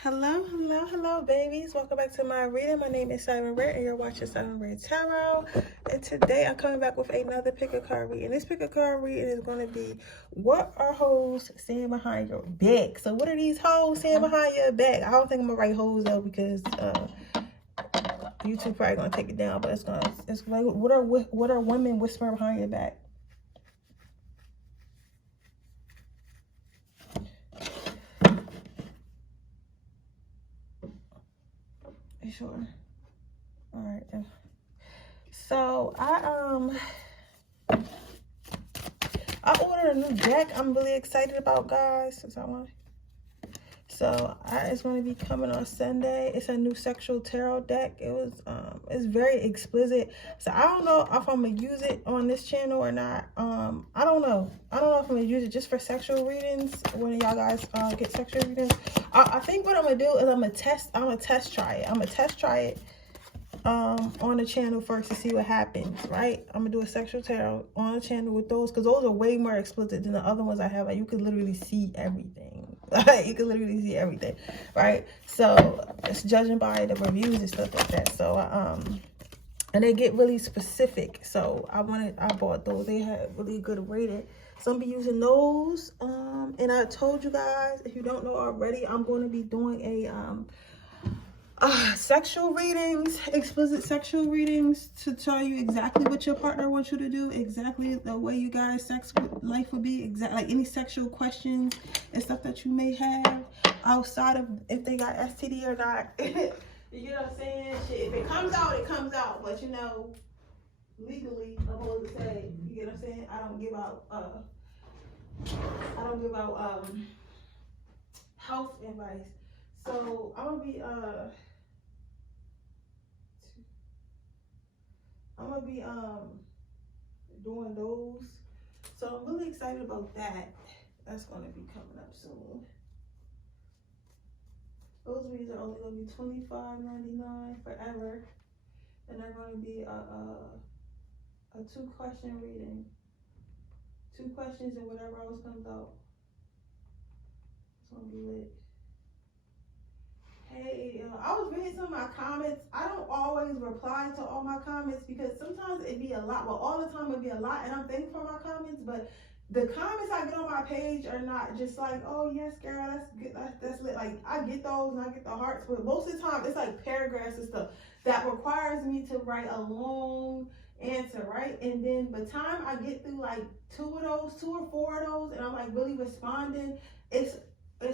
Hello, babies. Welcome back to my reading. My name is Simon Red, and you're watching Simon Red Tarot. And today I'm coming back with another pick a card reading. This pick a card reading is going to be, what are hoes saying behind your back? So what are these hoes saying behind your back? I don't think I'm going to write hoes though, because YouTube probably going to take it down. But it's like, what are women whispering behind your back? You sure? All right then. So I ordered a new deck. I'm really excited about, guys. It's going to be coming on Sunday. It's a new sexual tarot deck. It's very explicit. So I don't know if I'm gonna use it on this channel or not. I don't know if I'm gonna use it just for sexual readings when y'all guys get sexual readings. I think what I'm gonna do is I'm gonna test try it on the channel first to see what happens, right? I'm gonna do a sexual tarot on the channel with those, because those are way more explicit than the other ones I have. Like, you could literally see everything. Like, you can literally see everything, right? So it's judging by the reviews and stuff like that. So and they get really specific. So I bought those. They had really good rating. So I'm gonna be using those. And I told you guys, if you don't know already, I'm going to be doing a sexual readings, explicit sexual readings, to tell you exactly what your partner wants you to do, exactly the way you guys sex life would be, exactly like any sexual questions and stuff that you may have outside of if they got STD or not. You know what I'm saying? Shit, if it comes out, it comes out. But you know, legally, I'm supposed to say, you get what I'm saying? I don't give out health advice. So I'm gonna be doing those. So I'm really excited about that. That's gonna be coming up soon. Those reads are only gonna be $25.99 forever, and they're gonna be a 2-question reading. 2 questions and whatever else comes out. It's gonna be lit. Hey, I was reading some of my comments. I don't always reply to all my comments because sometimes it'd be a lot. Well, all the time it'd be a lot, and I'm thankful for my comments, but the comments I get on my page are not just like, oh yes girl, that's good, that's lit. Like, I get those and I get the hearts, but most of the time it's like paragraphs and stuff that requires me to write a long answer, right? And then by the time I get through like 2 or 4 of those, and I'm like really responding, it's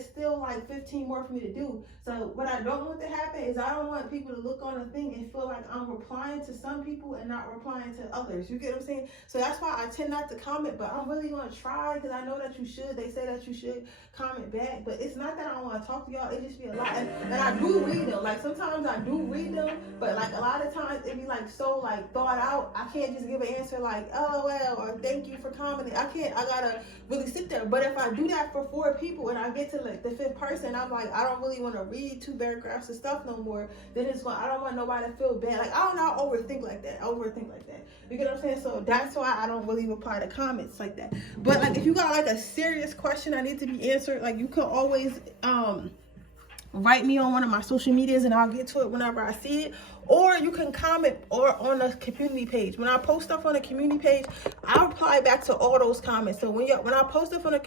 still like 15 more for me to do. So what I don't want to happen is I don't want people to look on a thing and feel like I'm replying to some people and not replying to others. You get what I'm saying? So that's why I tend not to comment, but I'm really going to try, because I know that you should. They say that you should comment back, but it's not that I don't want to talk to y'all. It just be a lot. And I do read them. Like, sometimes I do read them, but like a lot of times it be like so like thought out. I can't just give an answer like, oh well, or thank you for commenting. I gotta really sit there. But if I do that for 4 people and I get to like the 5th person, I'm like, I don't really want to read 2 paragraphs of stuff no more. Then I don't want nobody to feel bad. Like, I don't know, overthink like that. You get what I'm saying? So that's why I don't really reply to comments like that. But like, if you got like a serious question I need to be answered, like, you can always write me on one of my social medias and I'll get to it whenever I see it. Or you can comment or on the community page. When I post stuff on the community page, I'll reply back to all those comments. So when I post stuff on the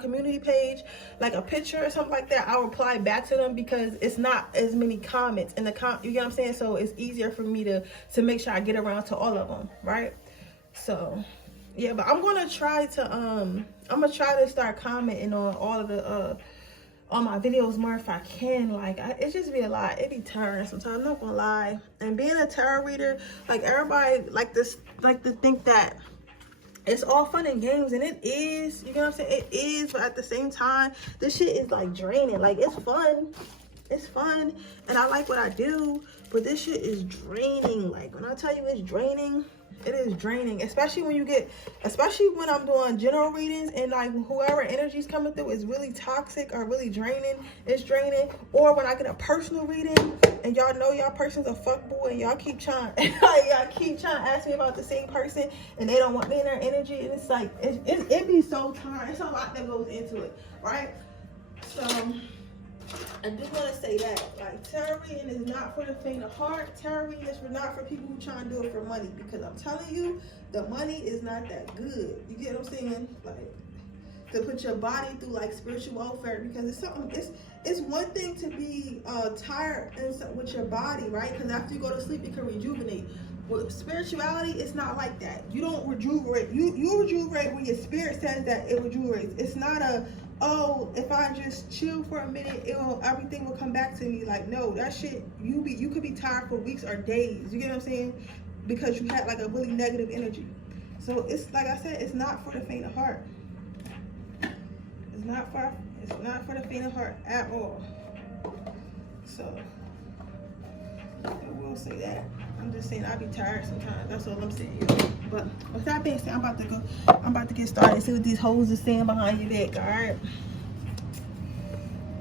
community page, like a picture or something like that, I'll reply back to them, because it's not as many comments in the you get what I'm saying? So it's easier for me to make sure I get around to all of them, right? So yeah, but I'm gonna try to start commenting on all of the on my videos more if I can. Like, it just be a lot. It be tiring sometimes, I'm not gonna lie. And being a tarot reader, like, everybody like to think that it's all fun and games, and it is, you know what I'm saying? It is, but at the same time, this shit is like draining. Like, it's fun, and I like what I do, but this shit is draining. Like, when I tell you it's draining, it is draining, especially when I'm doing general readings and like whoever energy's coming through is really toxic or really draining. It's draining. Or when I get a personal reading and y'all know y'all person's a fuckboy and y'all keep trying to ask me about the same person and they don't want me in their energy, and it's like it be so tiring. It's a lot that goes into it, right? So I do want to say that, like, tarot reading is not for the faint of heart. Tarot reading is not for people who try to do it for money, because I'm telling you, the money is not that good. You get what I'm saying? Like, to put your body through like spiritual welfare, because it's something. It's one thing to be tired with your body, right? Because after you go to sleep, it can rejuvenate. With spirituality, it's not like that. You don't rejuvenate. You rejuvenate when your spirit says that it rejuvenates. It's not a, oh, if I just chill for a minute, everything will come back to me. Like, no, that shit, you could be tired for weeks or days. You get what I'm saying? Because you had like a really negative energy. So it's like I said, it's not for the faint of heart. It's not for the faint of heart at all. So I will say that. I'm just saying I be tired sometimes. That's all I'm saying. But with that being said, I'm about to get started. See what these hoes are saying behind your back. All right.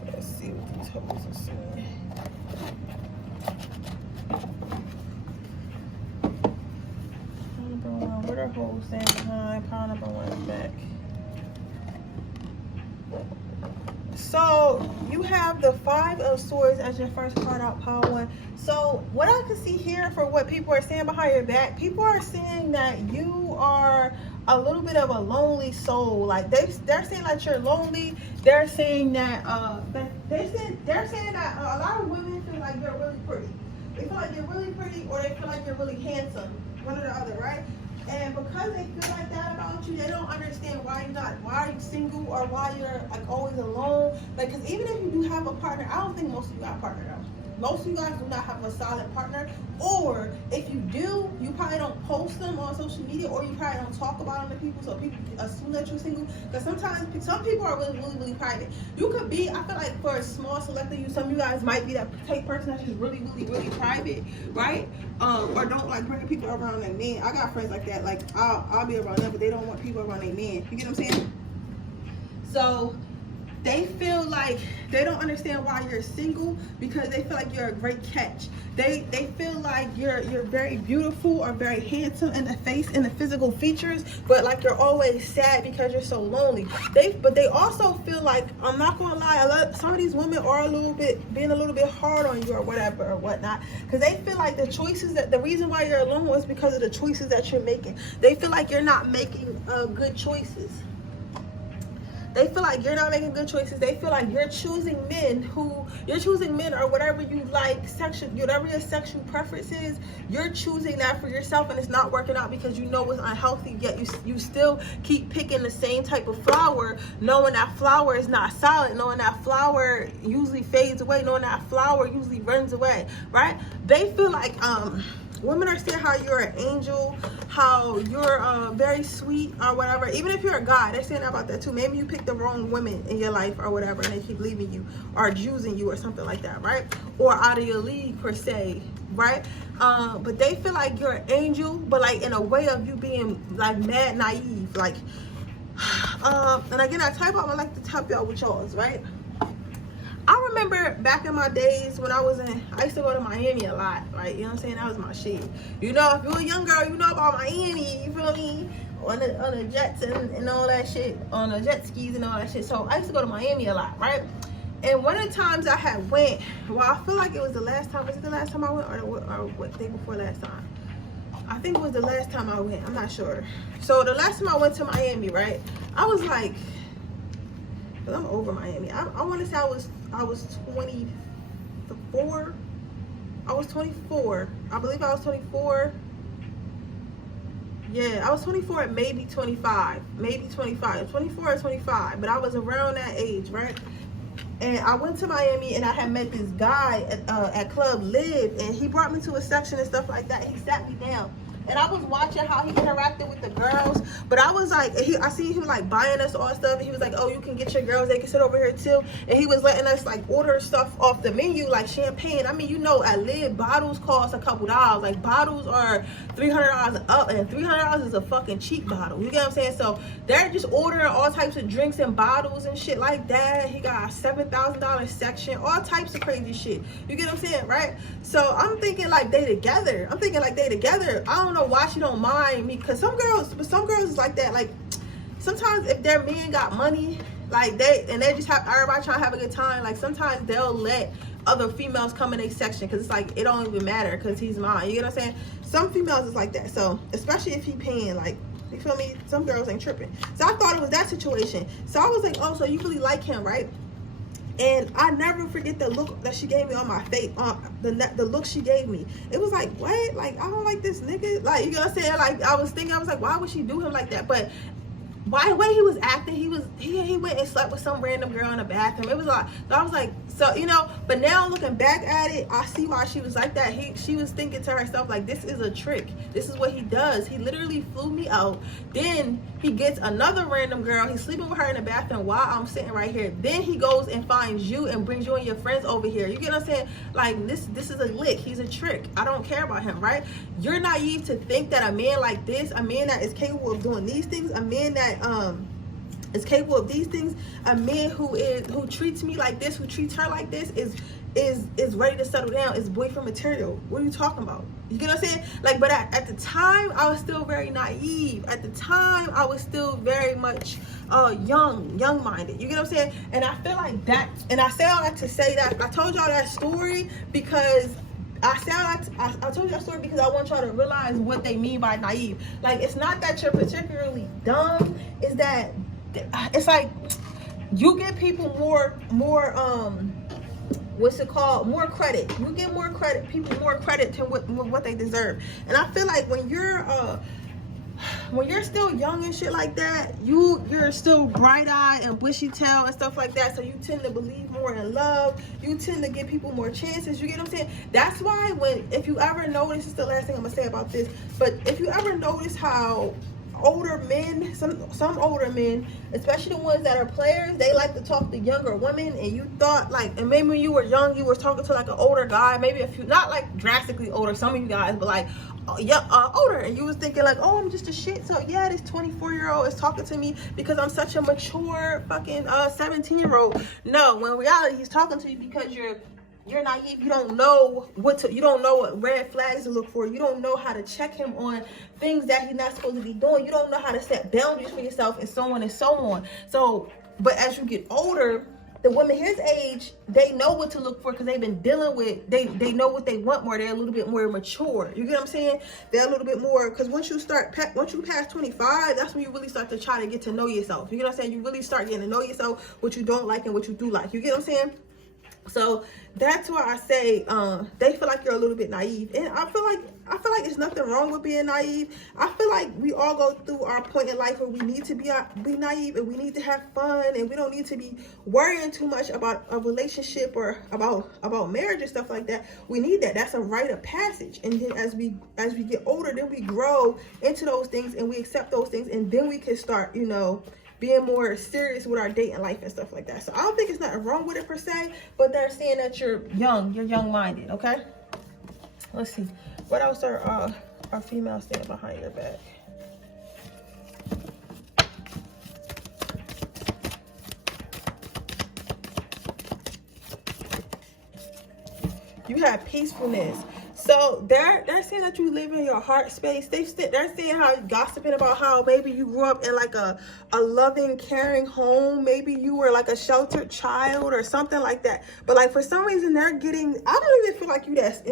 Let's see what these hoes are saying. Number one, what are hoes saying behind pile number one's back? So you have the Five of Swords as your first card out, pile one. So what I can see here for what people are saying behind your back, people are saying that you are a little bit of a lonely soul. Like they're saying that you're lonely. They're saying that they're saying that a lot of women feel like you're really pretty. They feel like you're really pretty, or they feel like you're really handsome. One or the other, right? And because they feel like that about you, they don't understand why are you single, or why you're like always alone. Like, because even if you do have a partner, I don't think most of you got a partner though. Most of you guys do not have a solid partner, or if you do, you probably don't post them on social media, or you probably don't talk about them to people, so people assume that you're single. Because sometimes some people are really private. You could be, I feel like for a small select of you, some of you guys might be that type person that's just really private, right? Or don't like bringing people around their man. I got friends like that. Like I'll be around them, but they don't want people around their man. You get what I'm saying? So they feel like they don't understand why you're single, because they feel like you're a great catch. They feel like you're very beautiful or very handsome in the face and the physical features, but like you're always sad because you're so lonely. But they also feel like, I'm not gonna lie, some of these women are being a little bit hard on you or whatever or whatnot, because they feel like the reason why you're alone is because of the choices that you're making. They feel like you're not making good choices. They feel like you're not making good choices. They feel like you're choosing men or whatever you like, whatever your sexual preference is, you're choosing that for yourself, and it's not working out because you know it's unhealthy, yet you still keep picking the same type of flower, knowing that flower is not solid, knowing that flower usually fades away, knowing that flower usually runs away, right? They feel like women are saying how you're an angel, how you're very sweet or whatever. Even if you're a guy, they're saying about that too. Maybe you picked the wrong women in your life or whatever, and they keep leaving you or using you or something like that, right? Or out of your league per se, right? But they feel like you're an angel, but like in a way of you being like mad naive, like. And again, I like to type y'all with y'all's, right? I remember back in my days when I used to go to Miami a lot, right? You know what I'm saying? That was my shit. You know, if you're a young girl, you know about Miami, you feel me? On the jets and all that shit, on the jet skis and all that shit. So I used to go to Miami a lot, right? And one of the times I had went, well, I feel like it was the last time. Was it the last time I went, or what day before last time? I think it was the last time I went. I'm not sure. So the last time I went to Miami, right? I was like, I'm over Miami. I want to say I was 24. I was 24. I believe I was 24. Yeah, I was 24 and maybe 25. Maybe 25. 24 or 25. But I was around that age, right? And I went to Miami and I had met this guy at Club Live, and he brought me to a section and stuff like that. He sat me down. And I was watching how he interacted with the girls, but I was like, I see him like buying us all stuff, and he was like, oh, you can get your girls, they can sit over here too. And he was letting us like order stuff off the menu, like champagne. I mean, you know, at Live, bottles cost a couple dollars. Like bottles are $300 up, and $300 is a fucking cheap bottle. You get what I'm saying? So they're just ordering all types of drinks and bottles and shit like that. He got a $7,000 section, all types of crazy shit. You get what I'm saying, right? So I'm thinking like they together. I don't know why she don't mind me, because some girls is like that. Like sometimes if their men got money, Like they just have everybody trying to have a good time. Like sometimes they'll let other females come in a section because it's like it don't even matter because he's mine. You get what I'm saying? Some females is like that. So especially if he paying, like, you feel me? Some girls ain't tripping. So I thought it was that situation. So I was like, oh, so you really like him, right? And I never forget the look that she gave me on my face, the look she gave me. It was like, what? Like, I don't like this nigga. Like, you know what I'm saying? Like, I was like, why would she do him like that? But by the way he was acting, he went and slept with some random girl in the bathroom. It was like, so I was like, so, you know, but now looking back at it, I see why she was like that. She was thinking to herself, like, this is a trick. This is what he does. He literally flew me out. Then he gets another random girl. He's sleeping with her in the bathroom while I'm sitting right here. Then he goes and finds you and brings you and your friends over here. You get what I'm saying? Like, this is a lick. He's a trick. I don't care about him, right? You're naive to think that a man like this, a man that is capable of doing these things, a man that is capable of these things, a man who treats me like this, who treats her like this, is ready to settle down, is boyfriend material. What are you talking about? You get what I'm saying? Like, but at the time, I was still very naive. At the time, I was still very much young-minded. You get what I'm saying? And I feel like that, and I say all that to say that I told y'all that story because I told you that story because I want y'all to realize what they mean by naive. Like, it's not that you're particularly dumb, it's that it's like you give people more what's it called, more credit. You give more credit, people more credit to what they deserve. And I feel like when you're still young and shit like that, you're still bright-eyed and bushy-tailed and stuff like that, so you tend to believe more in love. You tend to give people more chances. You get what I'm saying? That's why if you ever notice, this is the last thing I'm gonna say about this, but if you ever notice how older men, some older men, especially the ones that are players, they like to talk to younger women, and you thought, like, and maybe when you were young, you were talking to like an older guy, maybe a few, not like drastically older, some of you guys, but like older, and you was thinking like, oh, I'm just a shit. So yeah, this 24-year-old is talking to me because I'm such a mature fucking 17-year-old. No, when in reality, he's talking to you because you're naive. You don't know what red flags to look for. You don't know how to check him on things that he's not supposed to be doing. You don't know how to set boundaries for yourself, and so on and so on. So, but as you get older, the women his age, they know what to look for because they've been dealing with, they know what they want more. They're a little bit more mature. You get what I'm saying? They're a little bit more, because once you pass 25, that's when you really start to try to get to know yourself. You get what I'm saying? You really start getting to know yourself, what you don't like and what you do like. You get what I'm saying? So that's why I say they feel like you're a little bit naive, and I feel like there's nothing wrong with being naive. I feel like we all go through our point in life where we need to be naive, and we need to have fun, and we don't need to be worrying too much about a relationship or about marriage and stuff like that. We need that. That's a rite of passage. And then as we get older, then we grow into those things and we accept those things, and then we can start, you know, being more serious with our dating life and stuff like that. So I don't think it's nothing wrong with it per se, but they're saying that you're young-minded, okay? Let's see. What else are females saying behind your back? You have peacefulness. So they're saying that you live in your heart space. They're saying how gossiping about how maybe you grew up in like a loving, caring home. Maybe you were like a sheltered child or something like that. But like for some reason they're getting, I don't even feel like you that's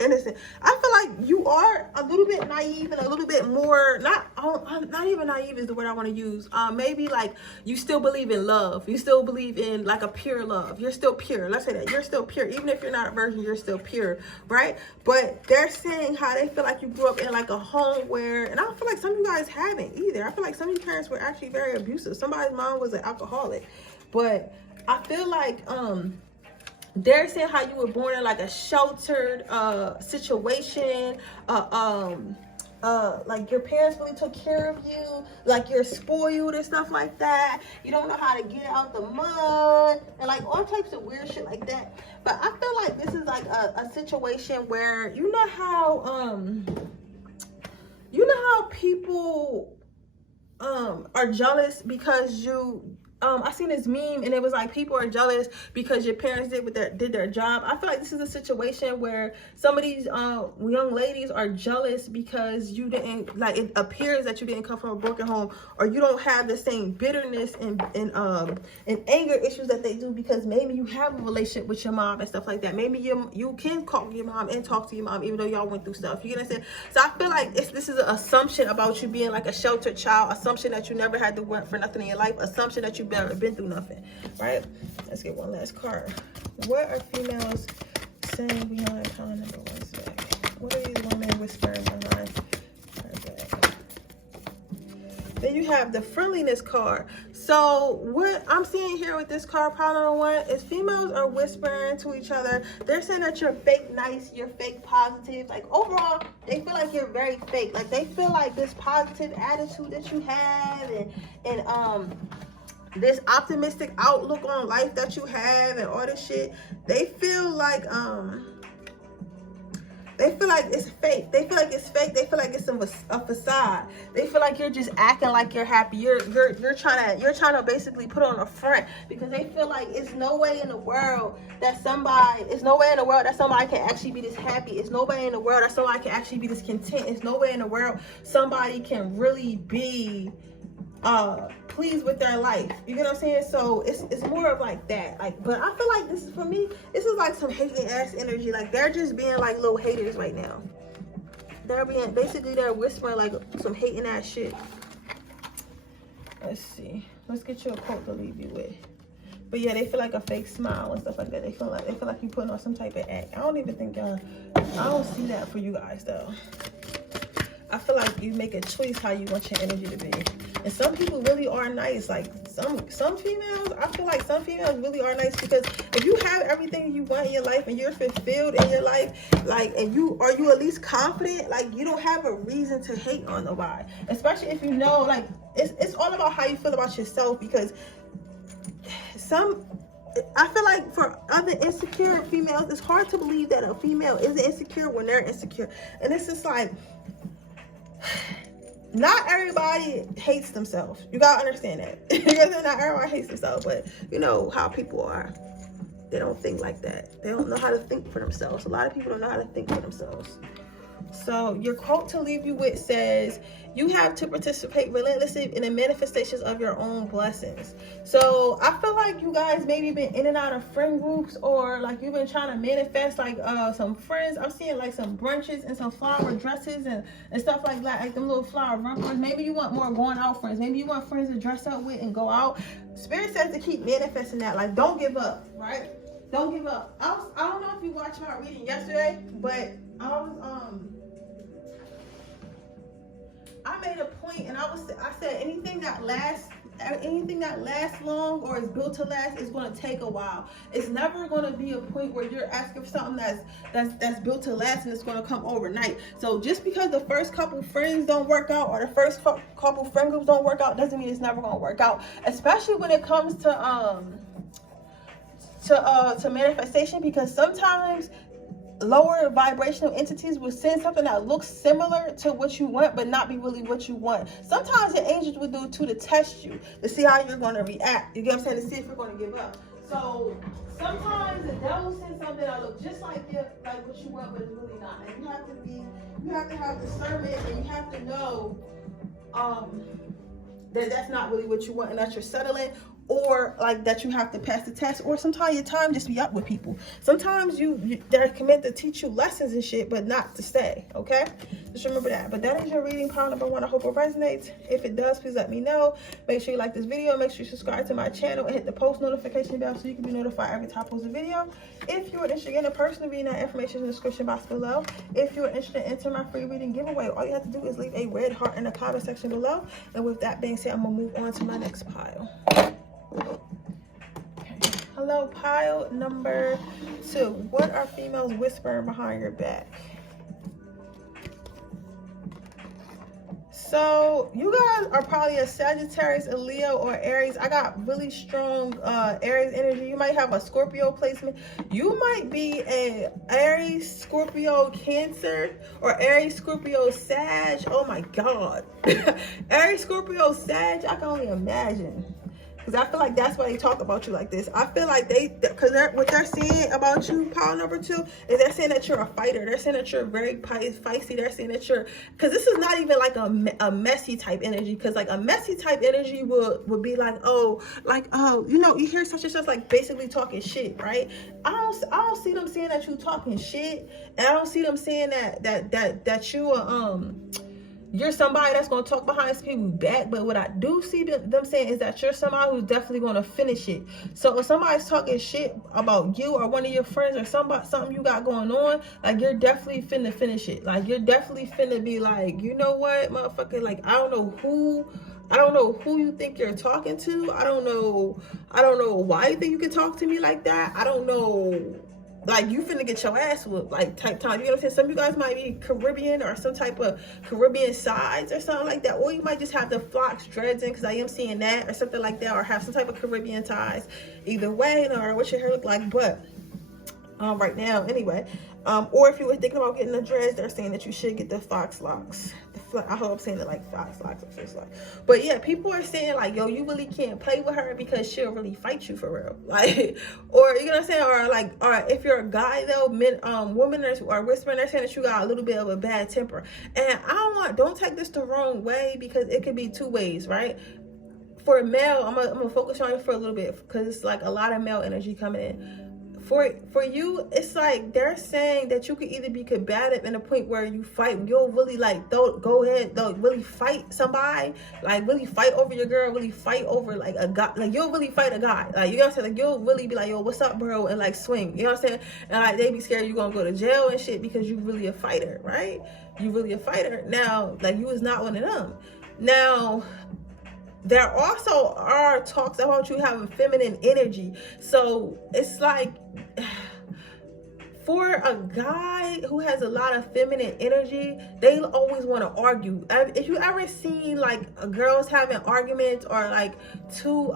innocent. I feel like you are a little bit naive and a little bit more, not even naive is the word I want to use. Maybe like you still believe in love. You still believe in like a pure love. You're still pure. Let's say that you're still pure. Even if you're not a virgin, you're still pure, right? But they're saying how they feel like you grew up in like a home where, and I don't feel like some of you guys haven't either. I feel like some of your parents were actually very abusive. Somebody's mom was an alcoholic, but I feel like they're saying how you were born in like a sheltered situation, like your parents really took care of you, like you're spoiled and stuff like that. You don't know how to get out the mud and like all types of weird shit like that. But I feel like this is like a situation where you know how people are jealous because you I seen this meme and it was like, people are jealous because your parents did their job. I feel like this is a situation where some of these young ladies are jealous because you didn't, like, it appears that you didn't come from a broken home, or you don't have the same bitterness and anger issues that they do, because maybe you have a relationship with your mom and stuff like that. Maybe you can call your mom and talk to your mom even though y'all went through stuff. You get what I'm saying? So I feel like this is an assumption about you being like a sheltered child, assumption that you never had to work for nothing in your life, assumption that you've never been through nothing, right? Let's get one last card. What are females saying behind card number 1 sec? What are these women whispering behind her back? Then you have the friendliness card. So what I'm seeing here with this card, pile number 1, is females are whispering to each other. They're saying that you're fake nice, you're fake positive. Like, overall, they feel like you're very fake. Like, they feel like this positive attitude that you have, and this optimistic outlook on life that you have, and all this shit. They feel like it's fake. They feel like it's fake. They feel like it's a facade. They feel like you're just acting like you're happy. You're trying to basically put on a front, because they feel like it's no way in the world that somebody can actually be this happy. It's no way in the world that somebody can actually be this content. It's no way in the world somebody can really be pleased with their life. You get what I'm saying? So it's more of like that. Like, but I feel like this is, for me, this is like some hating ass energy. Like, they're just being like little haters right now. They're whispering like some hating ass shit. Let's see. Let's get you a quote to leave you with. But yeah, they feel like a fake smile and stuff like that. They feel like you putting on some type of act. I don't even think I don't see that for you guys though. I feel like you make a choice how you want your energy to be. And some people really are nice. Like some females, I feel like some females really are nice, because if you have everything you want in your life and you're fulfilled in your life, like, and you at least confident, like, you don't have a reason to hate on nobody. Especially if you know, like, it's all about how you feel about yourself, because I feel like for other insecure females, it's hard to believe that a female isn't insecure when they're insecure. And it's just like, not everybody hates themselves. You gotta understand that. Because not everybody hates themselves, but you know how people are. They don't think like that. They don't know how to think for themselves. A lot of people don't know how to think for themselves. So your quote to leave you with says, you have to participate relentlessly in the manifestations of your own blessings. So I feel like you guys maybe been in and out of friend groups, or like you've been trying to manifest like some friends. I'm seeing like some brunches and some flower dresses and stuff like that, like them little flower rumpers. Maybe you want more going out friends. Maybe you want friends to dress up with and go out. Spirit says to keep manifesting that. Like, don't give up, right? Don't give up. I don't know if you watched my reading yesterday, but I made a point, and I said anything that lasts long or is built to last is going to take a while. It's never going to be a point where you're asking for something that's built to last and it's going to come overnight. So just because the first couple friends don't work out, or the first couple friend groups don't work out, doesn't mean it's never going to work out. Especially when it comes to manifestation, because sometimes lower vibrational entities will send something that looks similar to what you want but not be really what you want. Sometimes the angels will do too, to test you, to see how you're going to react. You get what I'm saying? To see if you're going to give up. So sometimes the devil sends something that looks just like what you want, but it's really not. And you have to have discernment, and you have to know that that's not really what you want, and that you're settling, or like that you have to pass the test, or sometimes your time just be up with people. Sometimes they're meant to teach you lessons and shit, but not to stay. Okay, just remember that. But that is your reading, pile number 1. I hope it resonates. If it does, please let me know. Make sure you like this video, make sure you subscribe to my channel, and hit the post notification bell so you can be notified every time I post a video. If you are interested in a personal reading, that information is in the description box below. If you are interested in entering my free reading giveaway, all you have to do is leave a red heart in the comment section below. And with that being said, I'm gonna move on to my next pile. Okay. Hello, pile number 2. What are females whispering behind your back? So you guys are probably a Sagittarius, a Leo, or Aries. I got really strong Aries energy. You might have a Scorpio placement. You might be a Aries, Scorpio, Cancer, or Aries, Scorpio, Sag. Oh my God. Aries, Scorpio, Sag. I can only imagine. Because I feel like that's why they talk about you like this. I feel like because what they're saying about you, pile number 2, is they're saying that you're a fighter. They're saying that you're very feisty. They're saying that you're, because this is not even like a messy type energy. Because like a messy type energy would be like, oh, you know, you hear such and such, like basically talking shit, right? I don't see them saying that you talking shit, and I don't see them saying that you're somebody that's going to talk behind people's back. But what I do see them saying is that you're somebody who's definitely going to finish it. So if somebody's talking shit about you or one of your friends or something you got going on, like, you're definitely finna finish it. Like, you're definitely finna be like, you know what, motherfucker, like, I don't know who you think you're talking to. I don't know why you think you can talk to me like that. I don't know. Like, you finna get your ass whooped, like, type time. You know what I'm saying? Some of you guys might be Caribbean or some type of Caribbean sides or something like that. Or you might just have the flocks, dreads in, because I am seeing that, or something like that. Or have some type of Caribbean ties. Either way, or what your hair look like. But right now, anyway. Or if you were thinking about getting the dreads, they're saying that you should get the fox locks. I hope I'm saying it like fox locks or something like. But yeah, people are saying like, yo, you really can't play with her because she'll really fight you for real. Like, or you know what I'm saying? Or if you're a guy though, women are whispering, they're saying that you got a little bit of a bad temper. And don't take this the wrong way, because it could be 2 ways, right? For a male, I'm gonna focus on you for a little bit, because it's like a lot of male energy coming in. For you, it's like they're saying that you could either be combative in a point where you fight, you'll really like go ahead, really fight somebody, like really fight over your girl, really fight over like a guy, like you'll really fight a guy, like, you know what I'm saying, like you'll really be like, yo, what's up, bro, and like swing, you know what I'm saying, and like they be scared you gonna go to jail and shit because you really a fighter, right? You really a fighter. Now, like, you is not one of them. Now, there also are talks about you having feminine energy. So it's like, for a guy who has a lot of feminine energy, they always want to argue. If you ever seen like girls having arguments, or like 2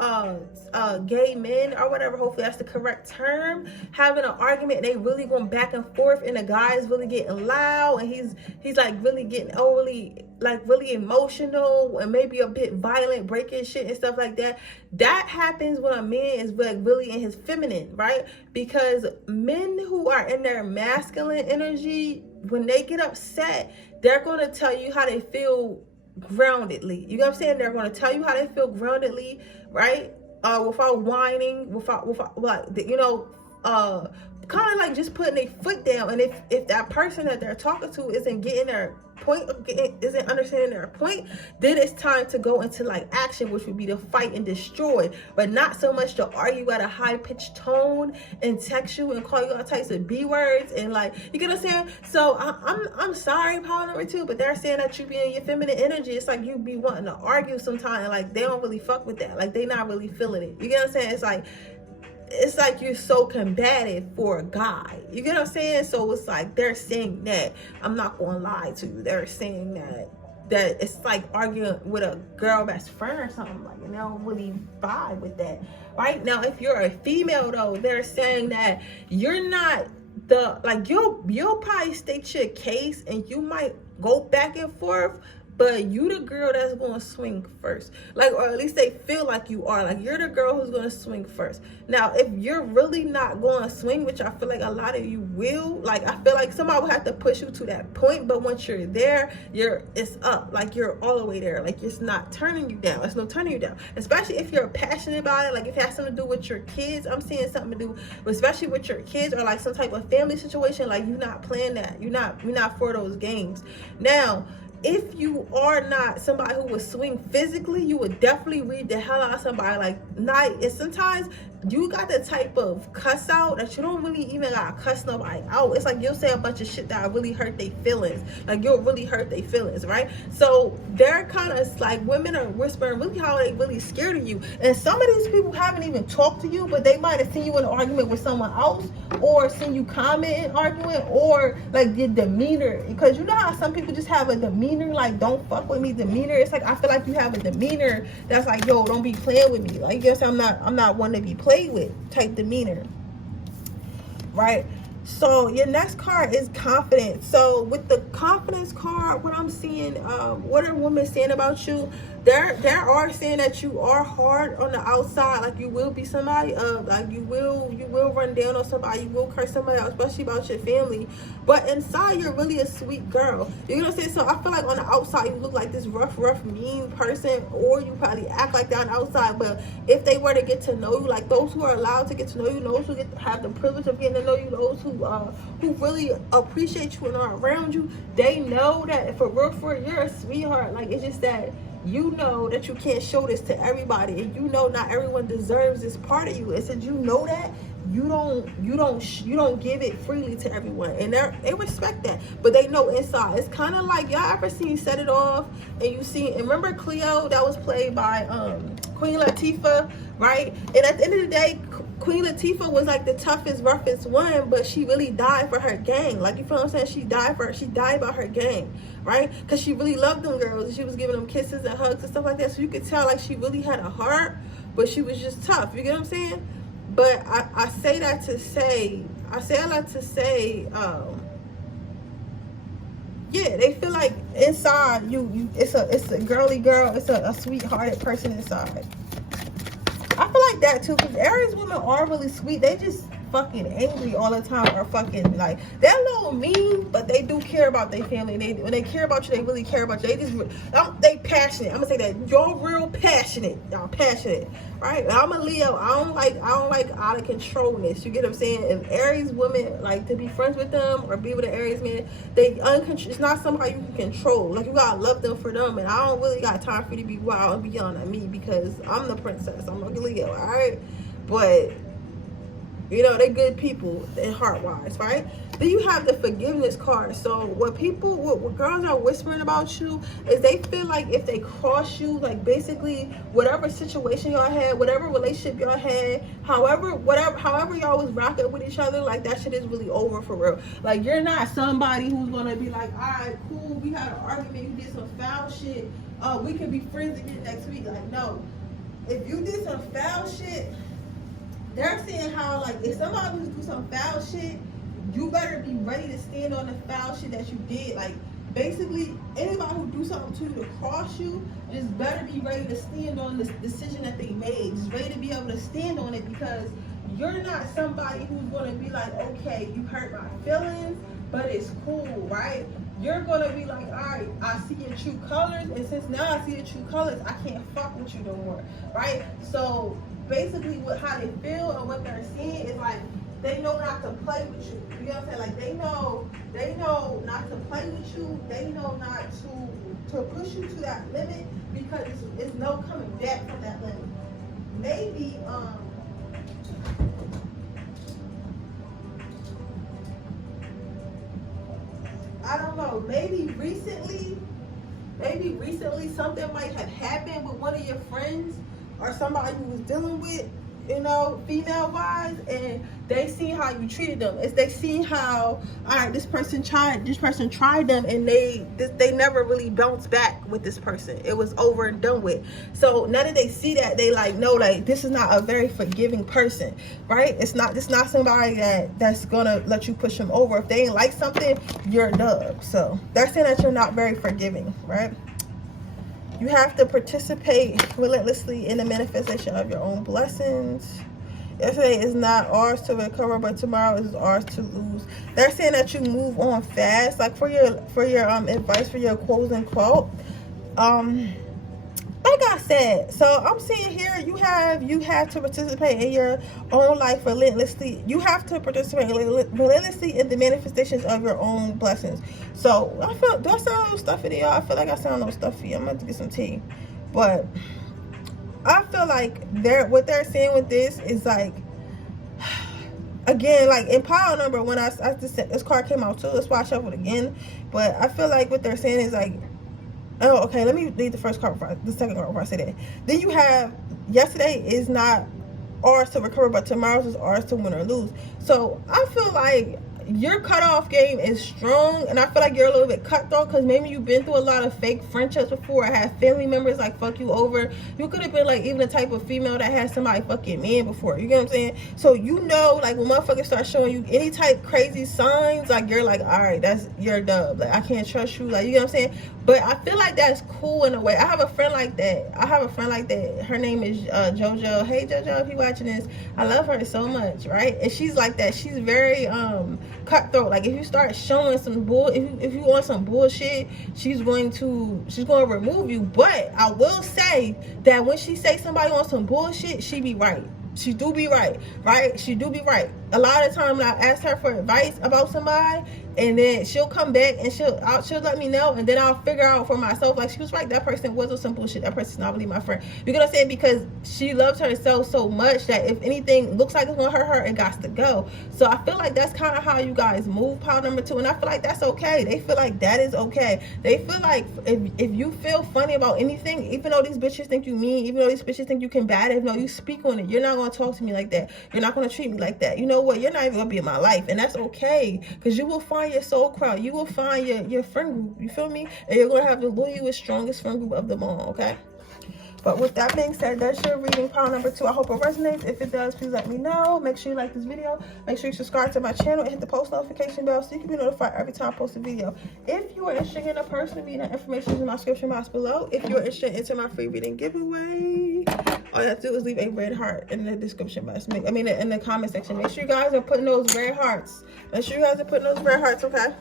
gay men or whatever, hopefully that's the correct term, having an argument, and they really going back and forth, and the guy is really getting loud, and he's like really getting overly, like really emotional and maybe a bit violent, breaking shit and stuff like that. That happens when a man is like really in his feminine, right? Because men who are in their masculine energy, when they get upset, they're going to tell you how they feel groundedly. You know what I'm saying? They're going to tell you how they feel groundedly, right? Without whining, without like, you know, kind of like just putting their foot down. And if that person that they're talking to isn't getting their point, isn't understanding their point, then it's time to go into like action, which would be to fight and destroy, but not so much to argue at a high-pitched tone and text you and call you all types of B words and like, you get what I'm saying? So I'm sorry, power number 2, but they're saying that you be in your feminine energy. It's like you be wanting to argue sometimes, like they don't really fuck with that, like they not really feeling it. You get what I'm saying? It's like you're so combative for a guy. You get what I'm saying? So it's like they're saying that, I'm not gonna lie to you, they're saying that it's like arguing with a girl best friend or something, like, and they don't really vibe with that. Right now, if you're a female though, they're saying that you're not you'll probably state your case and you might go back and forth, but you the girl that's gonna swing first, like, or at least they feel like you are, like you're the girl who's gonna swing first. Now, if you're really not gonna swing, which I feel like a lot of you will, like I feel like somebody will have to push you to that point, but once you're there, it's up, like you're all the way there, like it's not turning you down, it's no turning you down, especially if you're passionate about it, like if it has something to do with your kids. I'm seeing something to do, especially with your kids, or like some type of family situation, like you're not playing that, you're not for those games. Now, if you are not somebody who would swing physically, you would definitely read the hell out of somebody like night. And sometimes you got the type of cuss out that you don't really even gotta cuss nobody out. It's like you'll say a bunch of shit that really hurt their feelings. Like you'll really hurt their feelings, right? So they're kind of like, women are whispering really how they really scared of you. And some of these people haven't even talked to you, but they might have seen you in an argument with someone else, or seen you comment in argument, or like your demeanor. Because you know how some people just have a demeanor, like don't fuck with me demeanor. It's like I feel like you have a demeanor that's like, yo, don't be playing with me. Like, yes, I'm not one to be played with type demeanor, right? So your next card is confidence. So with the confidence card, what I'm seeing, what are women saying about you? there are saying that you are hard on the outside, like you will be somebody like you will run down on somebody, you will curse somebody out, especially about your family, but inside you're really a sweet girl. You know what I'm saying? So I feel like on the outside you look like this rough mean person, or you probably act like that on the outside, but if they were to get to know you, like those who are allowed to get to know you, those who have the privilege of getting to know you, those who really appreciate you and are around you, they know that for real you're a sweetheart. Like, it's just that you know that you can't show this to everybody, and you know not everyone deserves this part of you. And since you know that, you don't give it freely to everyone, and they respect that, but they know inside. It's kind of like, y'all ever seen Set It Off, and you see, and remember Cleo, that was played by Queen Latifah, right? And at the end of the day, Queen Latifah was like the toughest, roughest one, but she really died for her gang. Like, you feel what I'm saying? She died about her gang, right? Because she really loved them girls, and she was giving them kisses and hugs and stuff like that. So you could tell like she really had a heart, but she was just tough. You get what I'm saying? But I say that to say, yeah, they feel like inside you it's a girly girl, it's a sweet-hearted person inside. I feel like that too, because Aries women are really sweet. They just fucking angry all the time, or fucking like, they're a little mean, but they do care about their family. When they care about you, they really care about you. They passionate. I'm gonna say that you're real passionate. Y'all passionate, right? And I'm a Leo. I don't like out of controlness. You get what I'm saying? And Aries women, like, to be friends with them or be with an Aries man, it's not somebody you can control. Like, you gotta love them for them. And I don't really got time for you to be wild and be yelling at me, because I'm the princess. I'm a Leo, all right? But you know, they good people and heart-wise, right? Then you have the forgiveness card. So what girls are whispering about you is they feel like if they cross you, like basically whatever situation y'all had, whatever relationship y'all had, however y'all was rocking with each other, like that shit is really over for real. Like, you're not somebody who's gonna be like, all right, cool, we had an argument, you did some foul shit, we can be friends again next week. Like, no. If you did some foul shit, they're saying how, like, if somebody was to do some foul shit, you better be ready to stand on the foul shit that you did. Like, basically, anybody who do something to you to cross you, just better be ready to stand on the decision that they made. Just ready to be able to stand on it, because you're not somebody who's going to be like, okay, you hurt my feelings, but it's cool, right? You're going to be like, all right, I see your true colors, and since now I see your true colors, I can't fuck with you no more, right? So basically how they feel and what they're seeing is like, they know not to play with you. You know what I'm saying? Like, they know not to play with you. They know not to push you to that limit, because it's no coming back from that limit. Maybe I don't know, maybe recently something might have happened with one of your friends or somebody you was dealing with, you know, female wise, and they see how you treated them. It's they see how, all right, this person tried them, and they never really bounced back with this person. It was over and done with. So now that they see that, they like know, like, this is not a very forgiving person, right? It's not somebody that's gonna let you push them over. If they ain't like something, you're a dub. So they're saying that you're not very forgiving, right? You have to participate relentlessly in the manifestation of your own blessings. Yesterday is not ours to recover, but tomorrow is ours to lose. They're saying that you move on fast. Like, for your advice for your quote unquote, like I said, so I'm seeing here you have to participate in your own life relentlessly. You have to participate relentlessly in the manifestations of your own blessings. So do I sound a little stuffy to y'all? I feel like I sound a little stuffy. I'm going to get some tea. But I feel like what they're saying with this is like, again, like in pile number, when this card came out too, that's why I shuffled again. But I feel like what they're saying is like, oh, okay, let me read the second card before I say that. Then you have, yesterday is not ours to recover, but tomorrow's is ours to win or lose. So I feel like your cutoff game is strong, and I feel like you're a little bit cutthroat because maybe you've been through a lot of fake friendships before. I had family members like fuck you over. You could have been like even the type of female that had somebody fucking man before. You get what I'm saying? So you know, like when motherfuckers start showing you any type crazy signs, like you're like, all right, that's your dub. Like I can't trust you. Like you get what I'm saying? But I feel like that's cool in a way. I have a friend like that. Her name is JoJo. Hey JoJo, if you watching this, I love her so much, right? And she's like that. She's very cutthroat. Like if you start showing some bull, if you want some bullshit, she's going to remove you. But I will say that when she say somebody wants some bullshit, she be right. She do be right, right? She do be right. A lot of times when I ask her for advice about somebody, and then she'll come back and she'll let me know, and then I'll figure out for myself, like, she was right, that person wasn't some bullshit, that person's not really my friend. You know what I'm saying? Because she loves herself so much that if anything looks like it's gonna hurt her, it got to go. So I feel like that's kind of how you guys move, pile number 2, and I feel like that's okay. They feel like that is okay. They feel like if you feel funny about anything, even though these bitches think you mean, even though these bitches think you combative, even though you speak on it, you're not gonna talk to me like that. You're not gonna treat me like that. You know what? You're not even gonna be in my life, and that's okay, because you will find your soul crowd. You will find your friend group. You feel me? And you're gonna have the loyalest, strongest friend group of them all. Okay. But with that being said, that's your reading, pile number 2. I hope it resonates. If it does, please let me know. Make sure you like this video. Make sure you subscribe to my channel and hit the post notification bell so you can be notified every time I post a video. If you are interested in a person reading, that information is in my description box below. If you're interested in entering my free reading giveaway, all you have to do is leave a red heart in the description box. In the comment section. Make sure you guys are putting those red hearts. Make sure you guys are putting those red hearts, okay?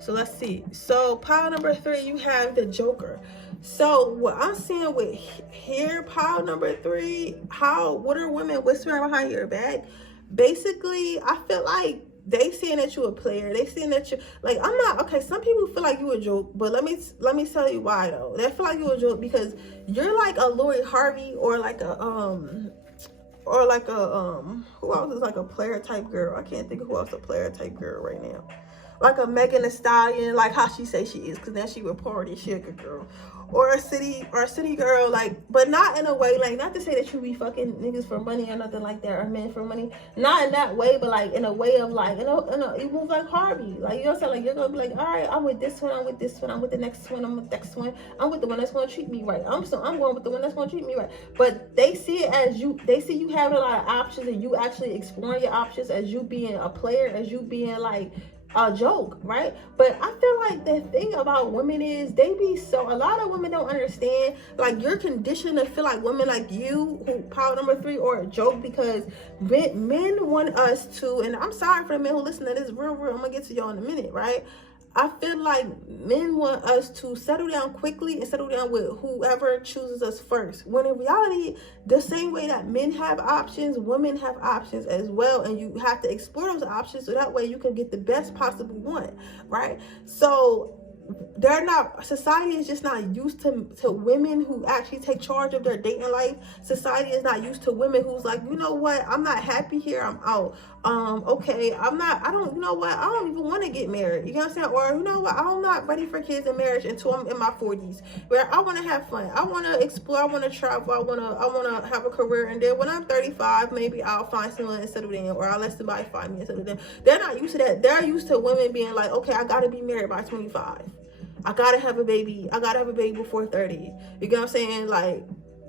So let's see. So pile number 3, you have the Joker. So what I'm seeing with here, pile number 3, what are women whispering behind your back? Basically, I feel like they saying that you a player. They saying that you like, I'm not okay. Some people feel like you a joke, but let me tell you why though. They feel like you a joke because you're like a Lori Harvey or like a who else is like a player type girl. I can't think of who else a player type girl right now. Like a Megan Thee Stallion, like how she say she is, because then she would party, she a good girl. Or a city girl, like, but not in a way, like, not to say that you be fucking niggas for money or nothing like that, or men for money. Not in that way, but like in a way of like, you move like Harvey. Like, you know what I'm saying? Like, you're gonna be like, all right, I'm with this one, I'm with this one, I'm with the next one, I'm with the next one, I'm with the one that's gonna treat me right. I'm going with the one that's gonna treat me right. But they see it as they see you having a lot of options, and you actually exploring your options as you being a player, as you being like a joke, right? But I feel like the thing about women is a lot of women don't understand, like, you're conditioned to feel like women like you, who pile number 3, or a joke, because men want us to, and I'm sorry for the men who listen to this, real, I'm gonna get to y'all in a minute, right? I feel like men want us to settle down quickly and settle down with whoever chooses us first. When in reality, the same way that men have options, women have options as well. And you have to explore those options so that way you can get the best possible one, right? So society is just not used to women who actually take charge of their dating life. Society is not used to women who's like, you know what, I'm not happy here, I'm out. Okay, you know what, I don't even want to get married, you know what I'm saying? Or, you know what, I'm not ready for kids and marriage until I'm in my 40s, where I want to have fun, I want to explore, I want to travel, I want to have a career, and then when I'm 35, maybe I'll find someone and settle down, or I'll let somebody find me and settle down. They're not used to that. They're used to women being like, okay, I gotta be married by 25. I gotta have a baby. I gotta have a baby before 30. You get what I'm saying? Like,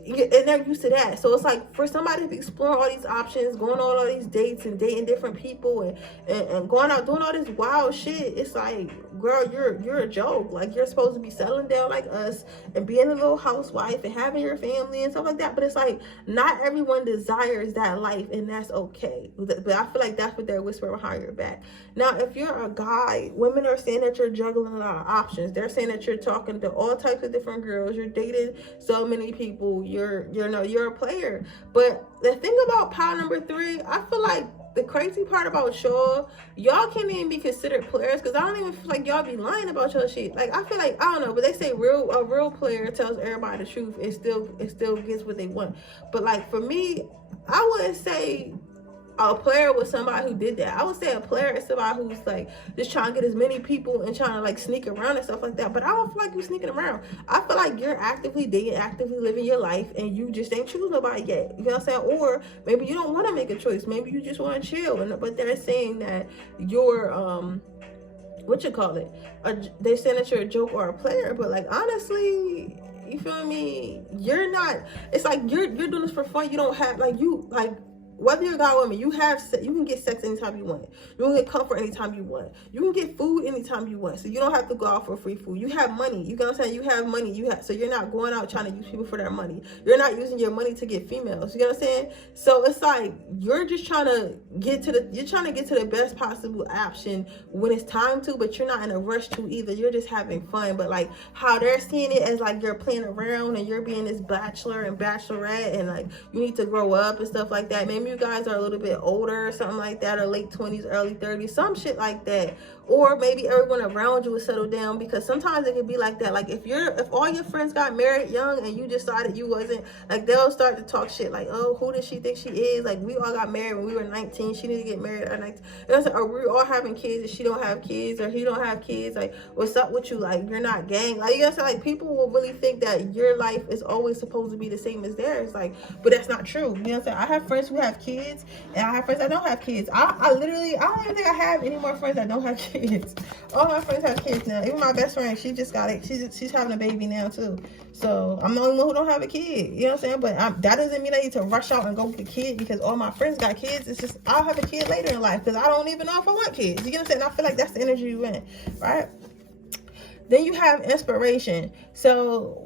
and they're used to that. So it's like, for somebody to explore all these options, going on all these dates and dating different people and going out doing all this wild shit, it's like, girl, you're a joke. Like, you're supposed to be settling down like us and being a little housewife and having your family and stuff like that. But it's like, not everyone desires that life, and that's okay. But I feel like that's what they're whispering behind your back. Now, if you're a guy, women are saying that you're juggling a lot of options. They're saying that you're talking to all types of different girls. You're dating so many people. You're a player. But the thing about pile number 3, I feel like the crazy part about y'all can't even be considered players, because I don't even feel like y'all be lying about your shit. Like, I feel like, I don't know, but they say a real player tells everybody the truth. It still gets what they want. But like, for me, I wouldn't say a player was somebody who did that. I would say a player is somebody who's like just trying to get as many people and trying to like sneak around and stuff like that. But I don't feel like you're sneaking around. I feel like you're actively dating, actively living your life, and you just ain't choose nobody yet. You know what I'm saying? Or maybe you don't want to make a choice. Maybe you just want to chill. But they're saying that you're what you call it? They're saying that you're a joke or a player. But like honestly, you feel me? You're not. It's like you're doing this for fun. You don't have whether you're a guy or woman, you can get sex anytime you want. You can get comfort anytime you want. You can get food anytime you want. So you don't have to go out for free food. You have money. You know what I'm saying? You have money. So you're not going out trying to use people for their money. You're not using your money to get females. You know what I'm saying? So it's like you're just trying to get to the best possible option when it's time to, but you're not in a rush to either. You're just having fun. But like how they're seeing it as like you're playing around and you're being this bachelor and bachelorette and like you need to grow up and stuff like that. Maybe you guys are a little bit older or something like that, or late 20s, early 30s, some shit like that. Or maybe everyone around you will settle down, because sometimes it can be like that. Like if all your friends got married young and you decided you wasn't, like they'll start to talk shit like, oh, who does she think she is? Like we all got married when we were 19. She need to get married at 19. Or we're all having kids and she don't have kids, or he don't have kids. Like what's up with you? Like you're not gang. Like you know what I'm saying? Like people will really think that your life is always supposed to be the same as theirs. Like, but that's not true. You know what I'm saying? I have friends who have kids and I have friends that don't have kids. I literally, I don't even think I have any more friends that don't have kids. All my friends have kids now. Even my best friend, she just got it. She's having a baby now too. So I'm the only one who don't have a kid. You know what I'm saying? But that doesn't mean I need to rush out and go get a kid because all my friends got kids. It's just I'll have a kid later in life because I don't even know if I want kids. You get what I'm saying? I feel like that's the energy you in, right? Then you have inspiration. So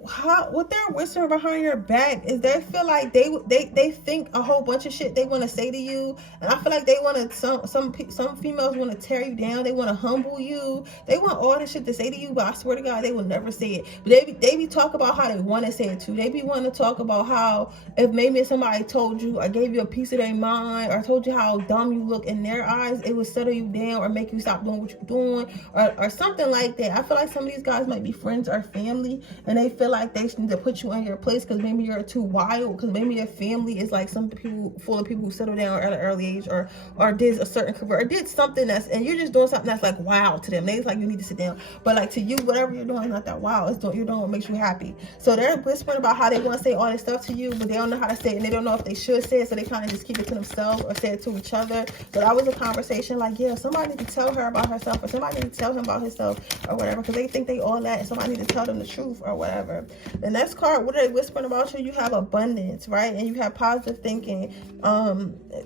what they're whispering behind your back is they feel like they think a whole bunch of shit they want to say to you, and I feel like they want to some females want to tear you down. They want to humble you. They want all this shit to say to you, but I swear to God they will never say it. But they be talk about how they want to say it too. They be wanting to talk about how if maybe somebody told you or gave you a piece of their mind or told you how dumb you look in their eyes, it would settle you down or make you stop doing what you're doing or something like that. I feel like some of these guys might be friends or family, and they feel like they need to put you in your place because maybe you're too wild, because maybe your family is like some people full of people who settle down at an early age or did a certain career or did something and you're just doing something that's like wow to them. They just like you need to sit down, but like to you whatever you're doing is not that wow. You're doing what makes you happy. So they're whispering about how they want to say all this stuff to you, but they don't know how to say it and they don't know if they should say it, so they kind of just keep it to themselves or say it to each other. So that was a conversation like, yeah, somebody need to tell her about herself or somebody need to tell him about himself or whatever, because they think they all that and somebody need to tell them the truth or whatever. The next card, what are they whispering about you? You have abundance, right? And you have positive thinking,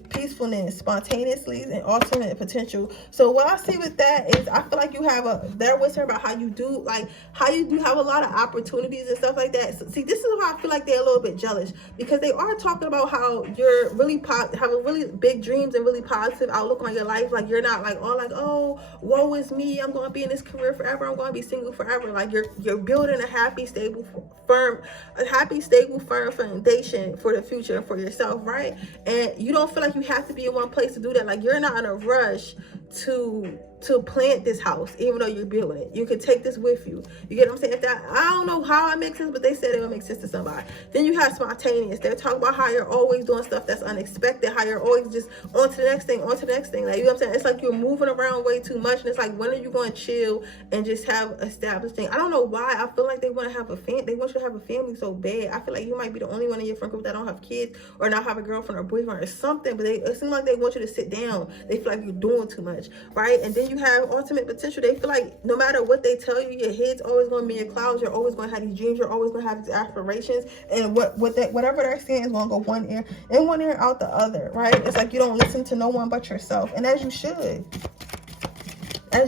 peacefulness, spontaneously, and ultimate potential. So what I see with that is I feel like you have they're whispering about how you do have a lot of opportunities and stuff like that. So, see, this is why I feel like they're a little bit jealous, because they are talking about how you're really have a really big dreams and really positive outlook on your life. Like you're not like all like, oh, woe is me, I'm going to be in this career forever, I'm going to be single forever. Like you're building a happy, stable, firm foundation for the future and for yourself, right? And you don't feel like you have to be in one place to do that. Like you're not in a rush to plant this house, even though you're building it. You can take this with you. You get what I'm saying? If that, I don't know how it makes sense, but they said it would make sense to somebody. Then you have spontaneous. They're talking about how you're always doing stuff that's unexpected, how you're always just on to the next thing. Like, you know what I'm saying? It's like you're moving around way too much, and it's like, when are you going to chill and just have established things? I don't know why. I feel like they want to have they want you to have a family so bad. I feel like you might be the only one in your friend group that don't have kids or not have a girlfriend or boyfriend or something, but it seems like they want you to sit down. They feel like you're doing too much, right? And then you have ultimate potential. They feel like no matter what they tell you, your head's always going to be in your clouds. You're always going to have these dreams. You're always going to have these aspirations, and whatever they're saying is going to go one ear in, one ear out the other, right? It's like you don't listen to no one but yourself, and as you should. I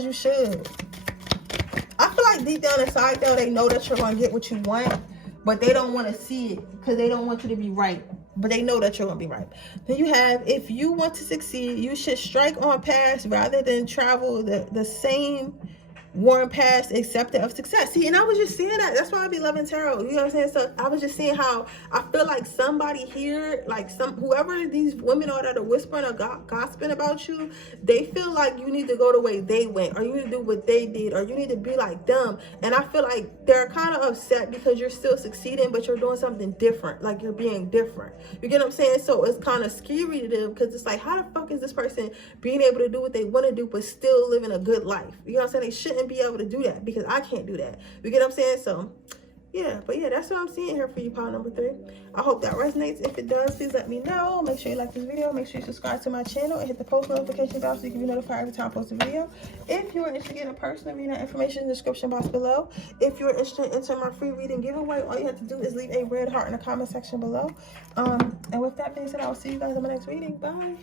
feel like deep down inside though, they know that you're going to get what you want, but they don't want to see it because they don't want you to be right. But they know that you're going to be right. Then you have, if you want to succeed, you should strike on paths rather than travel the same worn past accepted of success. See, and I was just seeing that. That's why I be loving tarot. You know what I'm saying? So I was just seeing how I feel like somebody here, like whoever these women are that are whispering or gossiping about you, they feel like you need to go the way they went, or you need to do what they did, or you need to be like them. And I feel like they're kind of upset because you're still succeeding, but you're doing something different. Like you're being different. You get what I'm saying? So it's kind of scary to them because it's like, how the fuck is this person being able to do what they want to do, but still living a good life? You know what I'm saying? They shouldn't be able to do that because I can't do that. You get what I'm saying? So yeah, but yeah, that's what I'm seeing here for you, pile number 3. I hope that resonates. If it does, please let me know. Make sure you like this video. Make sure you subscribe to my channel and hit the post notification bell so you can be notified every time I post a video. If you are interested in a personal reading, information in the description box below. If you're interested in entering my free reading giveaway, all you have to do is leave a red heart in the comment section below. And with that being said, I will see you guys in my next reading. Bye.